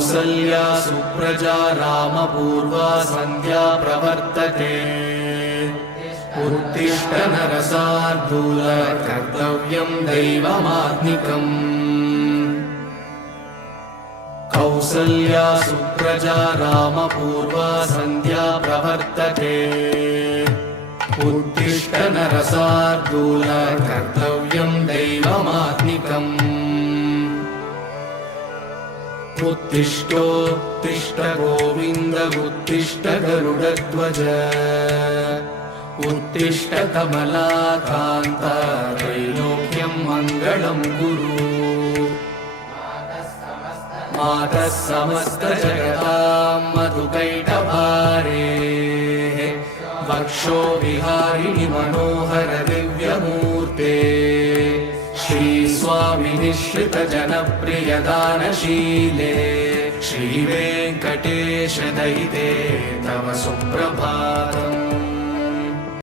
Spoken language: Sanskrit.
कौसल्या सुप्रजा रामपूर्वा सन्ध्या प्रवर्तते उत्तिष्ठ नरशार्दूल कर्तव्यं दैवमात्मिकम् कौसल्या सुप्रजा रामपूर्वा सन्ध्या प्रवर्तते उत्तिष्ठ नरशार्दूल कर्तव्यं दैवमात्मिकम् उत्तिष्ठोत्तिष्ठ गोविन्द उत्तिष्ठ गरुडध्वज उत्तिष्ठ कमलाकान्त त्रैलोक्यं मङ्गलं कुरु मातः समस्तजगतां मधुकैटभारेः वक्षो विहारिणि मनोहर दिव्यमूर्ते श्रीस्वामि निःश्रित जनप्रिय दानशीले श्रीवेङ्कटेश दयिते तव सुप्रभातम्